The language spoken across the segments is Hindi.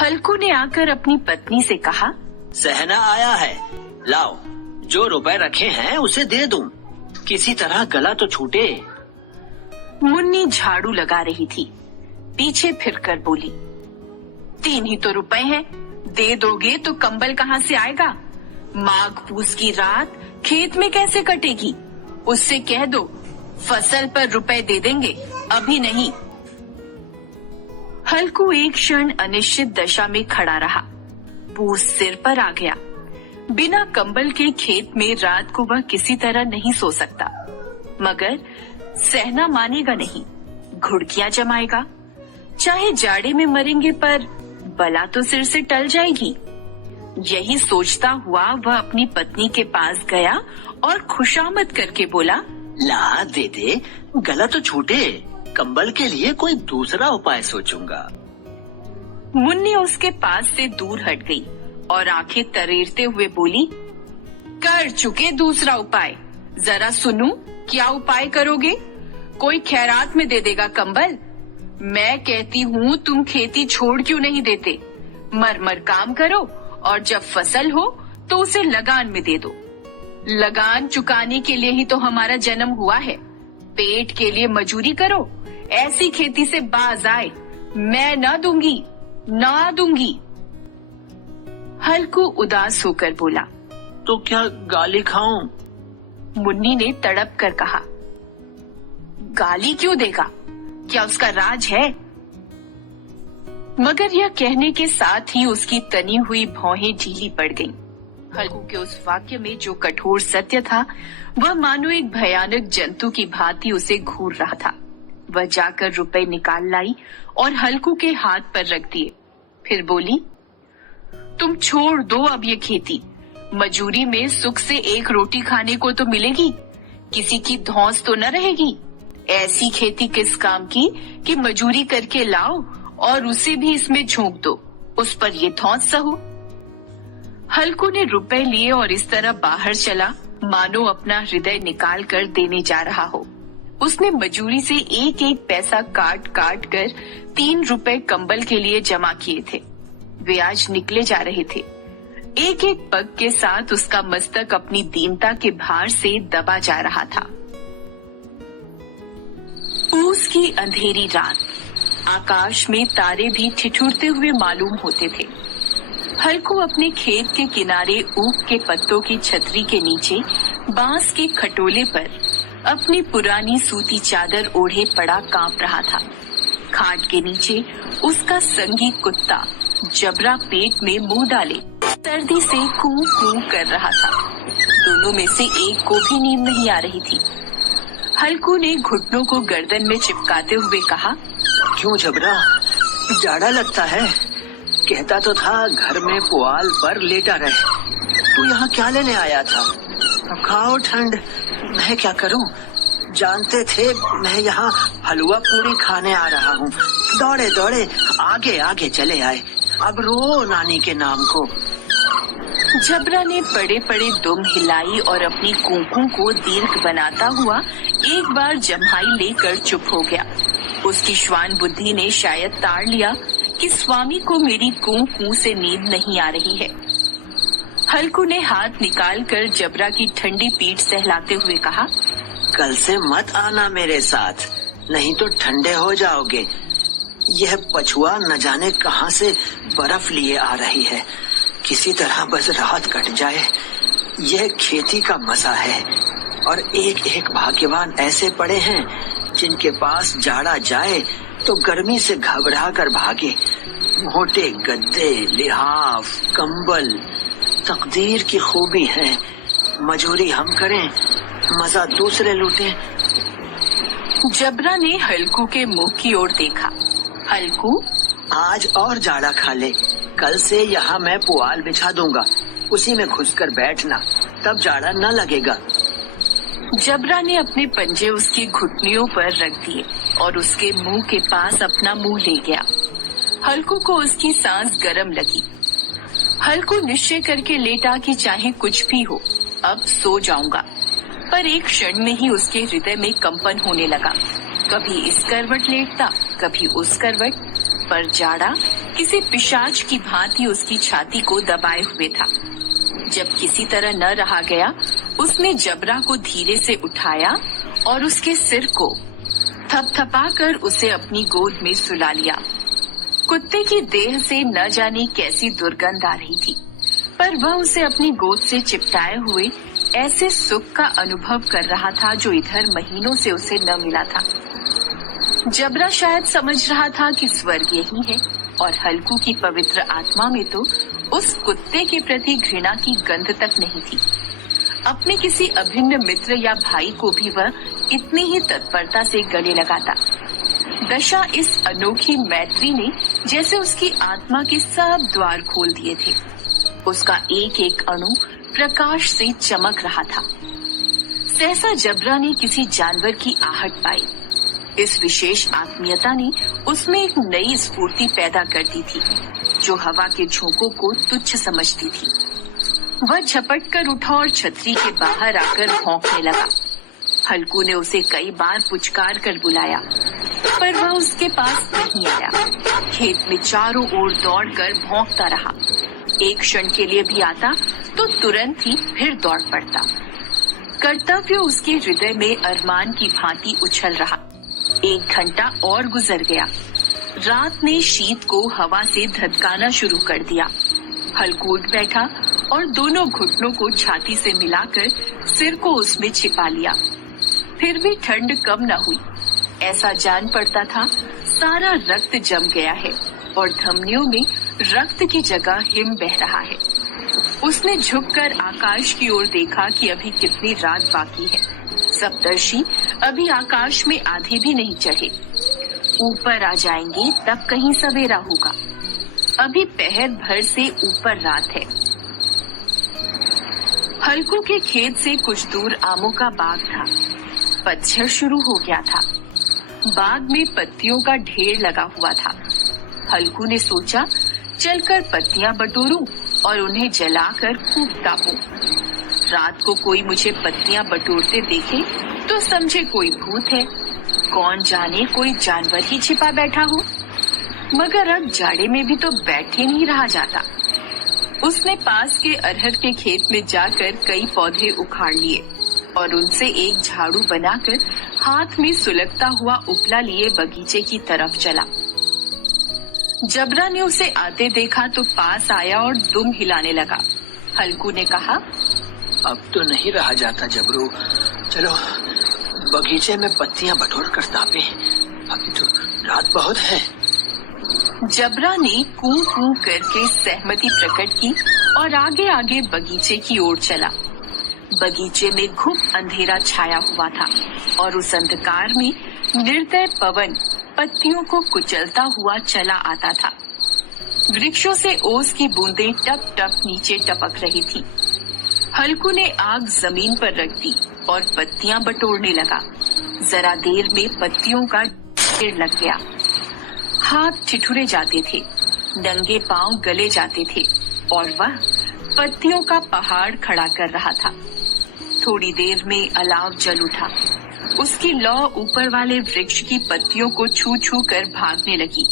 हल्कू ने आकर अपनी पत्नी से कहा, सहना आया है, लाओ जो रुपए रखे हैं उसे दे दूं, किसी तरह गला तो छूटे। मुन्नी झाड़ू लगा रही थी, पीछे फिरकर बोली, 3 ही तो रुपए हैं, दे दोगे तो कंबल कहाँ से आएगा? माघ पूस की रात खेत में कैसे कटेगी? उससे कह दो फसल पर रुपए दे देंगे, अभी नहीं। हल्कू एक क्षण अनिश्चित दशा में खड़ा रहा। पूस सिर पर आ गया। बिना कंबल के खेत में रात को वह किसी तरह नहीं सो सकता, मगर सहना मानेगा नहीं, घुड़कियां जमाएगा। चाहे जाड़े में मरेंगे पर बला तो सिर से टल जाएगी। यही सोचता हुआ वह अपनी पत्नी के पास गया और खुशामद करके बोला, ला दे दे, गला तो छूटे, कंबल के लिए कोई दूसरा उपाय सोचूंगा। मुन्नी उसके पास से दूर हट गई और आंखें तरेरते हुए बोली, कर चुके दूसरा उपाय, जरा सुनूं क्या उपाय करोगे? कोई खैरात में दे देगा कंबल? मैं कहती हूँ तुम खेती छोड़ क्यों नहीं देते? मर काम करो और जब फसल हो तो उसे लगान में दे दो। लगान चुकाने के लिए ही तो हमारा जन्म हुआ है। पेट के लिए मजूरी करो, ऐसी खेती से बाज आए। मैं ना दूंगी। हल्कू उदास होकर बोला, तो क्या गाली खाऊं? मुन्नी ने तड़प कर कहा, गाली क्यों देगा? क्या उसका राज है? मगर यह कहने के साथ ही उसकी तनी हुई भौहें ढीली पड़ गईं। हल्कू के उस वाक्य में जो कठोर सत्य था, वह मानो एक भयानक जंतु की भांति उसे घूर रहा था। वह जाकर रुपए निकाल लाई और हल्कू के हाथ पर रख दिए। फिर बोली, तुम छोड़ दो अब ये खेती। मजूरी में सुख से एक रोटी खाने को तो मिलेगी, किसी की धौंस तो न रहेगी। ऐसी खेती किस काम की कि मजूरी करके लाओ और उसे भी इसमें झोंक दो, उस पर ये धौंस सहो। हल्कू ने रुपए लिए और इस तरह बाहर चला मानो अपना हृदय निकाल कर देने जा रहा हो। उसने मजूरी से एक एक पैसा काट कर 3 रुपए कंबल के लिए जमा किए थे। वे आज निकले जा रहे थे। एक एक पग के साथ उसका मस्तक अपनी दीनता के भार से दबा जा रहा था। पूस की अंधेरी रात, आकाश में तारे भी ठिठुरते हुए मालूम होते थे। हल्कू अपने खेत के किनारे ऊख के पत्तों की छतरी के नीचे बांस के खटोले पर अपनी पुरानी सूती चादर ओढ़े पड़ा कांप रहा था। खाट के नीचे उसका संगी कुत्ता जबरा पेट में मुंह डाले सर्दी से कू कर रहा था। दोनों में से एक को भी नींद नहीं आ रही थी। हल्कू ने घुटनों को गर्दन में चिपकाते हुए कहा, क्यों जबरा, जाड़ा लगता है? कहता तो था घर में पुआल पर लेटा रहे। तू यहाँ क्या लेने आया था? खाओ ठंड, मैं क्या करूँ? जानते थे मैं यहाँ हलवा पूरी खाने आ रहा हूँ। दौड़े दौड़े आगे आगे चले आए। अब रो नानी के नाम को। जबरा ने पड़े पड़े दुम हिलाई और अपनी कूकू को दीर्घ बनाता हुआ एक बार जम्हाई लेकर चुप हो गया। उसकी श्वान बुद्धि ने शायद ताड़ लिया कि स्वामी को मेरी कू से नींद नहीं आ रही है। हल्कू ने हाथ निकालकर जबरा की ठंडी पीठ सहलाते हुए कहा, कल से मत आना मेरे साथ, नहीं तो ठंडे हो जाओगे। यह पछुआ न जाने कहां से बर्फ लिए आ रही है। किसी तरह बस रात कट जाए। यह खेती का मजा है और एक एक भाग्यवान ऐसे पड़े हैं जिनके पास जाड़ा जाए तो गर्मी से घबरा कर भागे। मोटे गद्दे, लिहाफ, कंबल तकदीर की खूबी है। मजूरी हम करें, मजा दूसरे लूटें। जबरा ने हल्कू के मुंह की ओर देखा। हल्कू, आज और जाड़ा खा ले। कल से यहाँ मैं पुआल बिछा दूंगा, उसी में घुसकर बैठना, तब जाड़ा न लगेगा। जबरा ने अपने पंजे उसकी घुटनियों पर रख दिए और उसके मुंह के पास अपना मुंह ले गया। हल्कू को उसकी सांस गर्म लगी। हल्कू निश्चय करके लेटा कि चाहे कुछ भी हो, अब सो जाऊंगा। पर एक क्षण में ही उसके हृदय में कंपन होने लगा। कभी इस करवट लेटता, कभी उस करवट, पर जाड़ा किसी पिशाच की भांति उसकी छाती को दबाए हुए था। जब किसी तरह न रहा गया, उसने जबरा को धीरे से उठाया और उसके सिर को थपथपाकर उसे अपनी गोद में सुला लिया। कुत्ते की देह से न जाने कैसी दुर्गंध आ रही थी, पर वह उसे अपनी गोद से चिपटाए हुए ऐसे सुख का अनुभव कर रहा था जो इधर महीनों से उसे न मिला था। जबरा शायद समझ रहा था कि स्वर्ग यही है, और हल्कू की पवित्र आत्मा में तो उस कुत्ते के प्रति घृणा की गंध तक नहीं थी। अपने किसी अभिन्न मित्र या भाई को भी वह इतनी ही तत्परता से गले लगाता। दशा इस अनोखी मैत्री ने जैसे उसकी आत्मा के सब द्वार खोल दिए थे। उसका एक एक अणु प्रकाश से चमक रहा था। सहसा जबरा ने किसी जानवर की आहट पाई। इस विशेष आत्मीयता ने उसमें एक नई स्फूर्ति पैदा कर दी थी, जो हवा के झोंकों को तुच्छ समझती थी। वह झपट कर उठा और छतरी के बाहर आकर भौंकने लगा। हल्कू ने उसे कई बार पुचकार कर बुलाया, पर वह उसके पास नहीं आया। खेत में चारों ओर दौड़कर भौंकता रहा। एक क्षण के लिए भी आता तो तुरंत ही फिर दौड़ पड़ता। कर्तव्य उसके हृदय में अरमान की भांति उछल रहा। 1 घंटा और गुजर गया। रात ने शीत को हवा से धधकाना शुरू कर दिया। हल्कू उठ बैठा और दोनों घुटनों को छाती से मिलाकर सिर को उसमें छिपा लिया। फिर भी ठंड कम न हुई। ऐसा जान पड़ता था सारा रक्त जम गया है और धमनियों में रक्त की जगह हिम बह रहा है। उसने झुककर आकाश की ओर देखा कि अभी कितनी रात बाकी है। सप्तर्षि अभी आकाश में आधे भी नहीं चढ़े। ऊपर आ जाएंगे तब कहीं सवेरा होगा। अभी पहर भर से ऊपर रात है। हल्कू के खेत से कुछ दूर आमों का बाग था। पतझड़ शुरू हो गया था। बाग में पत्तियों का ढेर लगा हुआ था। हल्कू ने सोचा चलकर पत्तियां बटोरूं और उन्हें जलाकर खूब तापूं। रात को कोई मुझे पत्तियां बटोरते देखे तो समझे कोई भूत है, कौन जाने कोई जानवर ही छिपा बैठा हो। मगर अब जाड़े में भी तो बैठे नहीं रहा जाता। उसने पास के अरहर के खेत में जाकर कई पौधे उखाड़ लिए और उनसे एक झाड़ू बनाकर हाथ में सुलगता हुआ उपला लिए बगीचे की तरफ चला। जबरा ने उसे आते देखा तो पास आया और दुम हिलाने लगा। हल्कू ने कहा, अब तो नहीं रहा जाता जबरू, चलो बगीचे में पत्तियां बटोर कर तापे, अभी तो रात बहुत है। जबरा ने कूं कूं करके सहमति प्रकट की और आगे आगे बगीचे की ओर चला। बगीचे में घुप अंधेरा छाया हुआ था और उस अंधकार में निर्दय पवन पत्तियों को कुचलता हुआ चला आता था। वृक्षों से ओस की बूंदें टप टप नीचे टपक रही थी। हल्कू ने आग जमीन पर रख दी और पत्तियां बटोरने लगा। जरा देर में पत्तियों का ढेर लग गया। हाथ ठिठुरे जाते थे, नंगे पांव गले जाते थे और वह पत्तियों का पहाड़ खड़ा कर रहा था। थोड़ी देर में अलाव जल उठा। उसकी लौ ऊपर वाले वृक्ष की पत्तियों को छू छू कर भागने लगी।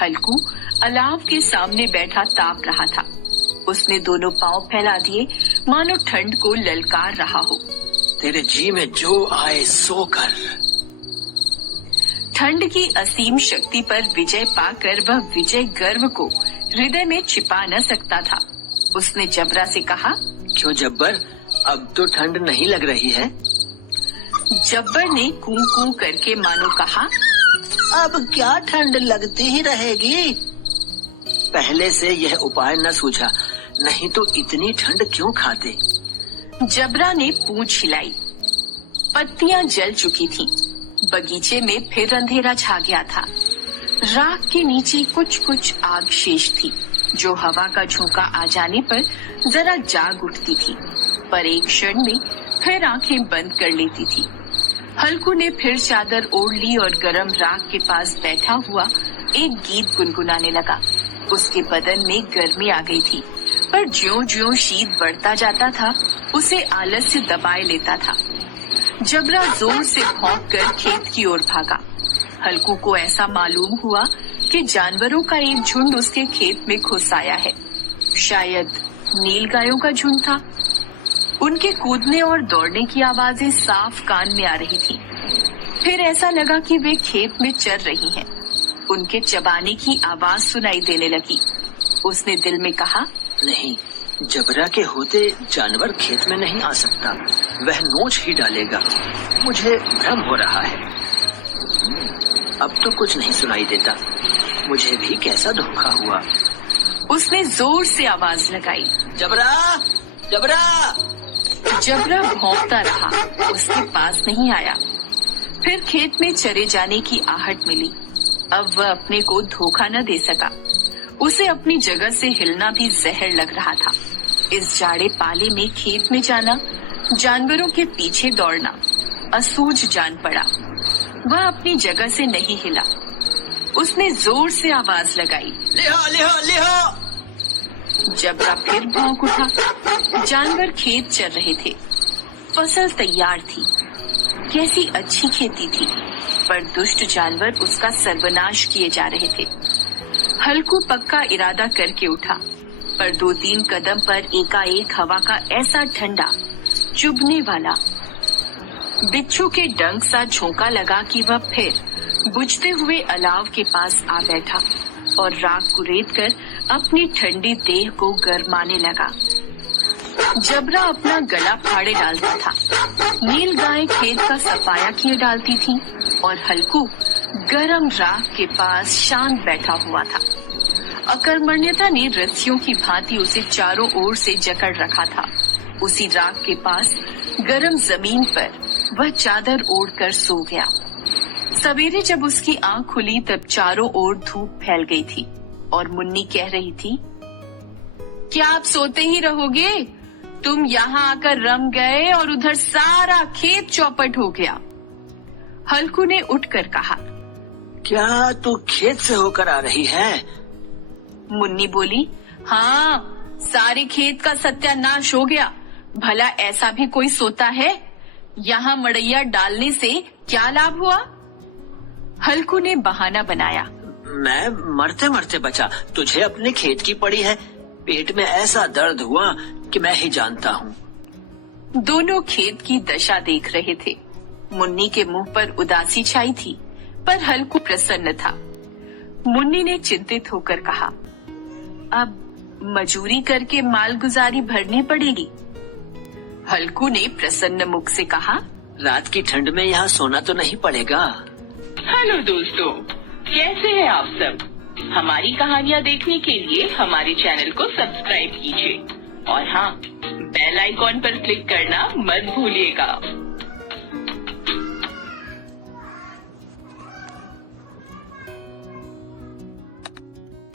हल्कू अलाव के सामने बैठा ताप रहा था। उसने दोनों पांव फैला दिए मानो ठंड को ललकार रहा हो। तेरे जी में जो आए सो कर। ठंड की असीम शक्ति पर विजय पाकर वह विजय गर्व को हृदय में छिपा न सकता था। उसने जबरा से कहा, क्यों जब्बर, अब तो ठंड नहीं लग रही है? जब्बर ने कूं कूं करके मानो कहा, अब क्या ठंड लगती ही रहेगी। पहले से यह उपाय न सूझा, नहीं तो इतनी ठंड क्यों खाते। जबरा ने पूंछ हिलाई। पत्तियां जल चुकी थीं। बगीचे में फिर अंधेरा छा गया था। राख के नीचे कुछ कुछ आग शेष थी, जो हवा का झोंका आ जाने पर जरा जाग उठती थी, पर एक क्षण में फिर आंखें बंद कर लेती थी। हल्कू ने फिर चादर ओढ़ ली और गरम राख के पास बैठा हुआ एक गीत गुनगुनाने लगा। उसके बदन में गर्मी आ गई थी, पर ज्यों-ज्यों शीत बढ़ता जाता था उसे आलस्य दबाए लेता था। जबरा जोर से भौंककर खेत की ओर भागा। हल्कू को ऐसा मालूम हुआ कि जानवरों का एक झुंड उसके खेत में घुस आया है। शायद नीलगायों का झुंड था। उनके कूदने और दौड़ने की आवाजें साफ कान में आ रही थी। फिर ऐसा लगा कि वे खेत में चर रही हैं। उनके चबाने की आवाज सुनाई देने लगी। उसने दिल में कहा, नहीं, जबरा के होते जानवर खेत में नहीं आ सकता। वह नोच ही डालेगा। मुझे भ्रम हो रहा है। अब तो कुछ नहीं सुनाई देता। मुझे भी कैसा धोखा हुआ। उसने जोर से आवाज लगाई, जबरा, जबरा। जबरा भौंकता रहा, उसके पास नहीं आया। फिर खेत में चरे जाने की आहट मिली। अब वह अपने को धोखा न दे सका। उसे अपनी जगह से हिलना भी जहर लग रहा था। इस जाड़े पाले में खेत में जाना, जानवरों के पीछे दौड़ना असूझ जान पड़ा। वह अपनी जगह से नहीं हिला। उसने जोर से आवाज लगाई, लिहो, लिहो, लिहो। जबरा फिर भौंक उठा। जानवर खेत चर रहे थे। फसल तैयार थी। कैसी अच्छी खेती थी, पर दुष्ट जानवर उसका सर्वनाश किए जा रहे थे। हल्कू पक्का इरादा करके उठा, पर 2-3 कदम पर एकाएक हवा का ऐसा ठंडा, चुभने वाला, बिच्छू के डंक सा झोंका लगा कि वह फिर बुझते हुए अलाव के पास आ बैठा और राख कुरेद कर अपनी ठंडी देह को गरमाने लगा। जबरा अपना गला फाड़े डालता था। नील गाय खेत का सफाया किए डालती थी और हल्कू गरम राख के पास शांत बैठा हुआ था। अकर्मण्यता ने रस्सियों की भांति उसे चारों ओर से जकड़ रखा था। उसी राख के पास गरम जमीन पर वह चादर ओढ़कर सो गया। सवेरे जब उसकी आंख खुली तब चारों ओर धूप फैल गई थी और मुन्नी कह रही थी, क्या आप सोते ही रहोगे? तुम यहाँ आकर रम गए और उधर सारा खेत चौपट हो गया। हल्कू ने उठकर कहा, क्या तू खेत से होकर आ रही है? मुन्नी बोली, हाँ, सारे खेत का सत्यानाश हो गया। भला ऐसा भी कोई सोता है? यहाँ मड़ैया डालने से क्या लाभ हुआ? हल्कू ने बहाना बनाया, मैं मरते मरते बचा। तुझे अपने खेत की पड़ी है। पेट में ऐसा दर्द हुआ कि मैं ही जानता हूँ। दोनों खेत की दशा देख रहे थे। मुन्नी के मुंह पर उदासी छाई थी, पर हल्कू प्रसन्न था। मुन्नी ने चिंतित होकर कहा, अब मजूरी करके मालगुजारी भरनी पड़ेगी। हल्कू ने प्रसन्न मुख से कहा, रात की ठंड में यहाँ सोना तो नहीं पड़ेगा। हेलो दोस्तों, कैसे हैं आप सब? हमारी कहानियाँ देखने के लिए हमारे चैनल को सब्सक्राइब कीजिए और हाँ, बेल आइकॉन पर क्लिक करना मत भूलिएगा।